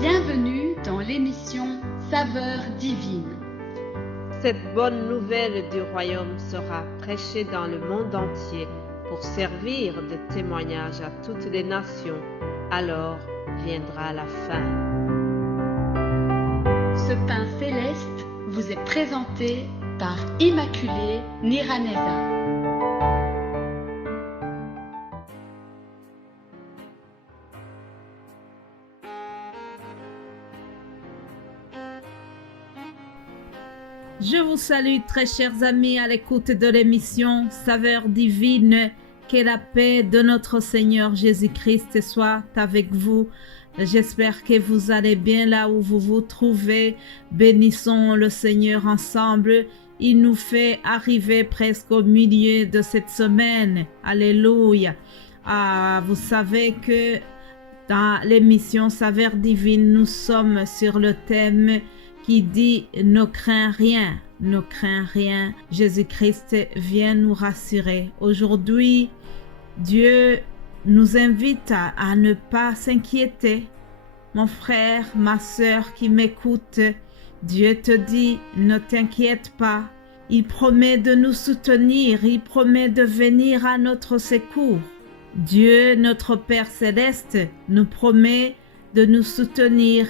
Bienvenue dans l'émission Saveurs divines. Cette bonne nouvelle du royaume sera prêchée dans le monde entier pour servir de témoignage à toutes les nations. Alors viendra la fin. Ce pain céleste vous est présenté par Immaculée Niraneza. Je vous salue très chers amis à l'écoute de l'émission Saveurs divines. Que la paix de notre Seigneur Jésus-Christ soit avec vous. J'espère que vous allez bien là où vous vous trouvez. Bénissons le Seigneur ensemble. Il nous fait arriver presque au milieu de cette semaine. Alléluia. Vous savez que dans l'émission Saveurs divines, nous sommes sur le thème qui dit « Ne crains rien, ne crains rien ». Jésus-Christ vient nous rassurer. Aujourd'hui, Dieu nous invite à ne pas s'inquiéter. Mon frère, ma sœur qui m'écoute, Dieu te dit « Ne t'inquiète pas ». Il promet de nous soutenir, il promet de venir à notre secours. Dieu, notre Père Céleste, nous promet de nous soutenir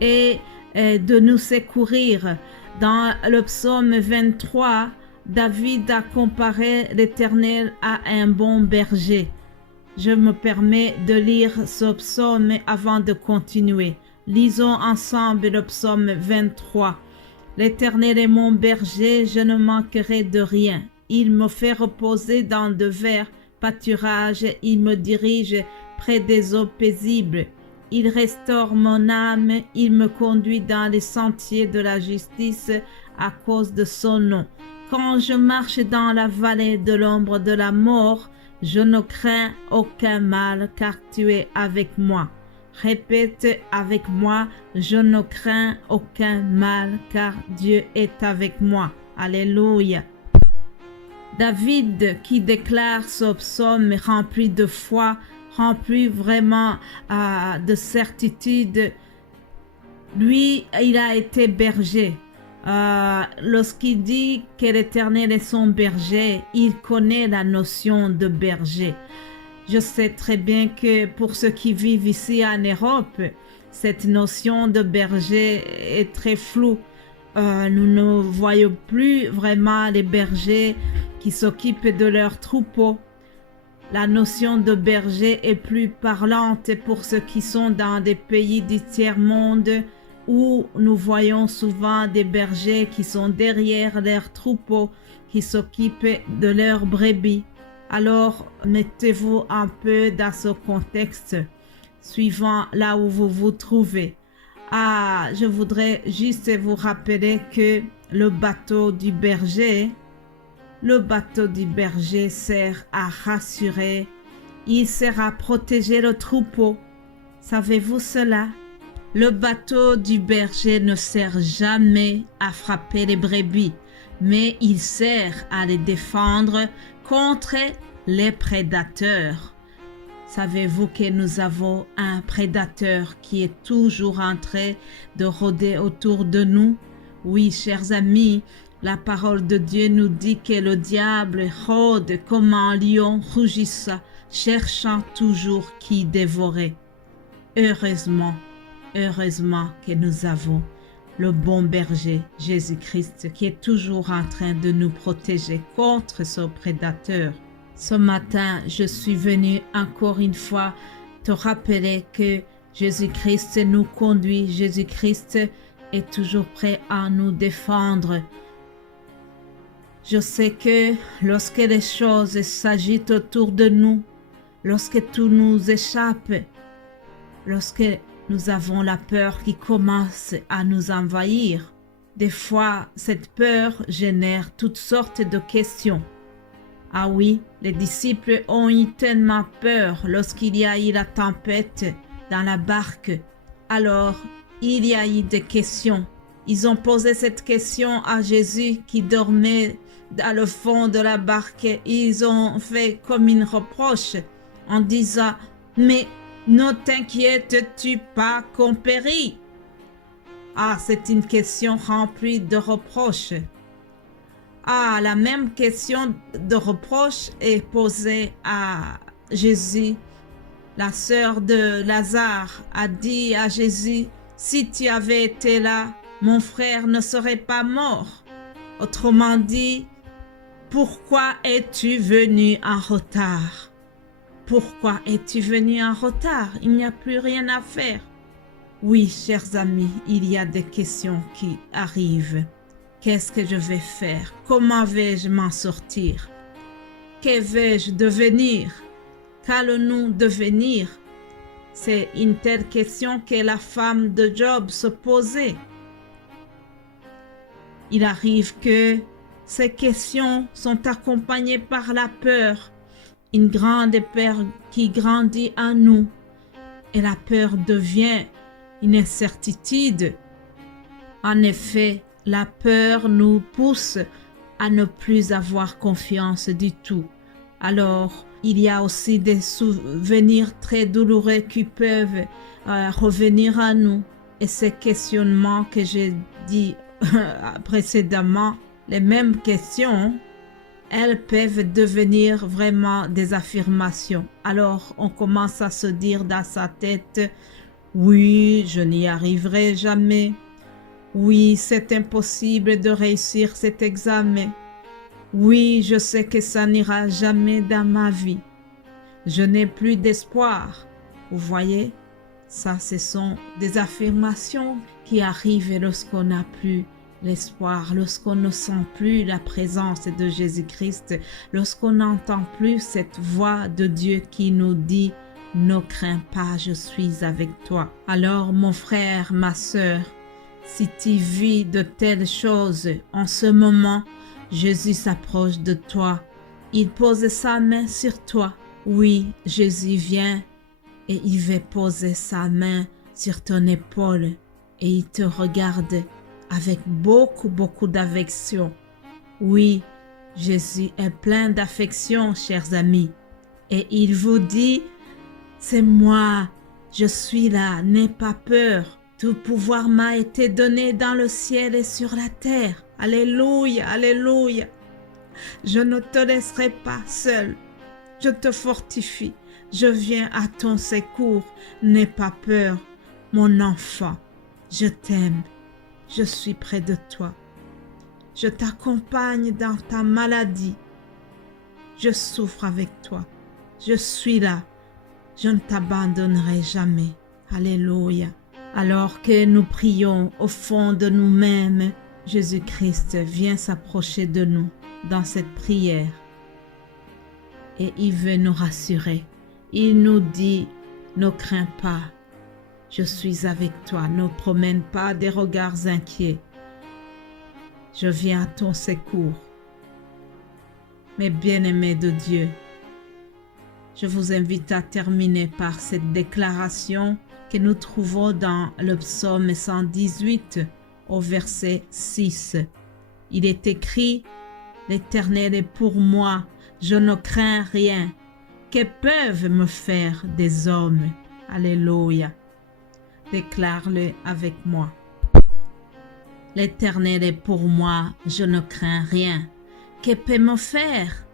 et de nous secourir. Dans le psaume 23, David a comparé l'Éternel à un bon berger. Je me permets de lire ce psaume avant de continuer. Lisons ensemble le psaume 23. L'Éternel est mon berger, je ne manquerai de rien. Il me fait reposer dans de verts pâturages, il me dirige près des eaux paisibles. Il restaure mon âme, il me conduit dans les sentiers de la justice à cause de son nom. Quand je marche dans la vallée de l'ombre de la mort, je ne crains aucun mal car tu es avec moi. Répète avec moi, je ne crains aucun mal car Dieu est avec moi. Alléluia. David qui déclare ce psaume rempli de foi, rempli vraiment de certitude. Lui, il a été berger. Lorsqu'il dit que l'Éternel est son berger, il connaît la notion de berger. Je sais très bien que pour ceux qui vivent ici en Europe, cette notion de berger est très floue. Nous ne voyons plus vraiment les bergers qui s'occupent de leurs troupeaux. La notion de berger est plus parlante pour ceux qui sont dans des pays du tiers-monde où nous voyons souvent des bergers qui sont derrière leurs troupeaux, qui s'occupent de leurs brebis. Alors, mettez-vous un peu dans ce contexte, suivant là où vous vous trouvez. Je voudrais juste vous rappeler que le bateau du berger sert à rassurer, il sert à protéger le troupeau. Savez-vous cela? Le bateau du berger ne sert jamais à frapper les brebis, mais il sert à les défendre contre les prédateurs. Savez-vous que nous avons un prédateur qui est toujours en train de rôder autour de nous? Oui, chers amis, la parole de Dieu nous dit que le diable rôde comme un lion rougissant, cherchant toujours qui dévorer. Heureusement que nous avons le bon berger, Jésus-Christ, qui est toujours en train de nous protéger contre ce prédateur. Ce matin, je suis venu encore une fois te rappeler que Jésus-Christ nous conduit, Jésus-Christ est toujours prêt à nous défendre. Je sais que lorsque les choses s'agitent autour de nous, lorsque tout nous échappe, lorsque nous avons la peur qui commence à nous envahir, des fois cette peur génère toutes sortes de questions. Ah oui, les disciples ont eu tellement peur lorsqu'il y a eu la tempête dans la barque. Alors, il y a eu des questions. Ils ont posé cette question à Jésus qui dormait dans le fond de la barque. Ils ont fait comme une reproche en disant « Mais Ne t'inquiètes-tu pas qu'on périt? Ah, c'est une question remplie de reproches. Ah, la même question de reproche est posée à Jésus. La sœur de Lazare a dit à Jésus, « Si tu avais été là, mon frère ne serait pas mort. » Autrement dit, pourquoi es-tu venu en retard? Pourquoi es-tu venu en retard? Il n'y a plus rien à faire. Oui, chers amis, il y a des questions qui arrivent. Qu'est-ce que je vais faire? Comment vais-je m'en sortir? Que vais-je devenir? Qu'allons-nous devenir? C'est une telle question que la femme de Job se posait. Il arrive que ces questions sont accompagnées par la peur, une grande peur qui grandit en nous. Et la peur devient une incertitude. En effet, la peur nous pousse à ne plus avoir confiance du tout. Alors, il y a aussi des souvenirs très douloureux qui peuvent revenir à nous. Et ces questionnements que j'ai dit précédemment, les mêmes questions, elles peuvent devenir vraiment des affirmations. Alors, on commence à se dire dans sa tête, oui, je n'y arriverai jamais. Oui, c'est impossible de réussir cet examen. Oui, je sais que ça n'ira jamais dans ma vie. Je n'ai plus d'espoir. Vous voyez, ça, ce sont des affirmations qui arrivent lorsqu'on n'a plus l'espoir, lorsqu'on ne sent plus la présence de Jésus-Christ, lorsqu'on n'entend plus cette voix de Dieu qui nous dit « Ne crains pas, je suis avec toi ». Alors, mon frère, ma sœur, si tu vis de telles choses en ce moment, Jésus s'approche de toi. Il pose sa main sur toi. Oui, Jésus vient et il veut poser sa main sur ton épaule et il te regarde avec beaucoup d'affection. Oui, Jésus est plein d'affection, chers amis. Et il vous dit, c'est moi, je suis là, n'aie pas peur. Tout pouvoir m'a été donné dans le ciel et sur la terre. Alléluia, alléluia. Je ne te laisserai pas seul. Je te fortifie. Je viens à ton secours. N'aie pas peur, mon enfant. Je t'aime. Je suis près de toi. Je t'accompagne dans ta maladie. Je souffre avec toi. Je suis là. Je ne t'abandonnerai jamais. Alléluia. Alors que nous prions au fond de nous-mêmes, Jésus-Christ vient s'approcher de nous dans cette prière et il veut nous rassurer. Il nous dit, ne crains pas, je suis avec toi, ne promène pas des regards inquiets. Je viens à ton secours. Mes bien-aimés de Dieu, je vous invite à terminer par cette déclaration que nous trouvons dans le psaume 118 au verset 6. Il est écrit, « L'Éternel est pour moi, je ne crains rien. Que peuvent me faire des hommes? » Alléluia. Déclare-le avec moi. L'Éternel est pour moi, je ne crains rien. Que peut me faire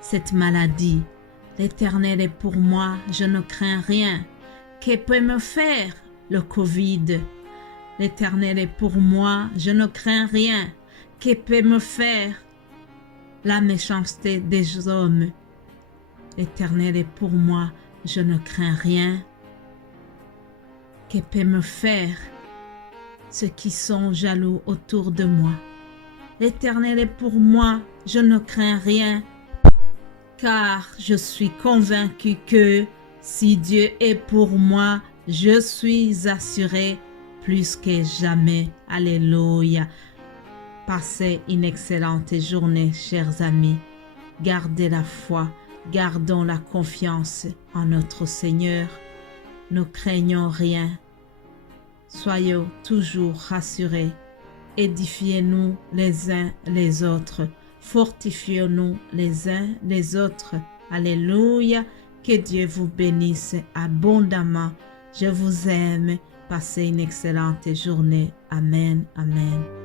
cette maladie? L'Éternel est pour moi, je ne crains rien. Que peut me faire le Covid? L'Éternel est pour moi, je ne crains rien. Que peut me faire la méchanceté des hommes? L'Éternel est pour moi, je ne crains rien. Que peut me faire ceux qui sont jaloux autour de moi? L'Éternel est pour moi, je ne crains rien, car je suis convaincu que si Dieu est pour moi, je suis assuré plus que jamais. Alléluia. Passez une excellente journée, chers amis. Gardez la foi, gardons la confiance en notre Seigneur. Ne craignons rien. Soyons toujours rassurés. Édifiez-nous les uns les autres. Fortifions-nous les uns les autres. Alléluia. Que Dieu vous bénisse abondamment. Je vous aime. Passez une excellente journée. Amen. Amen.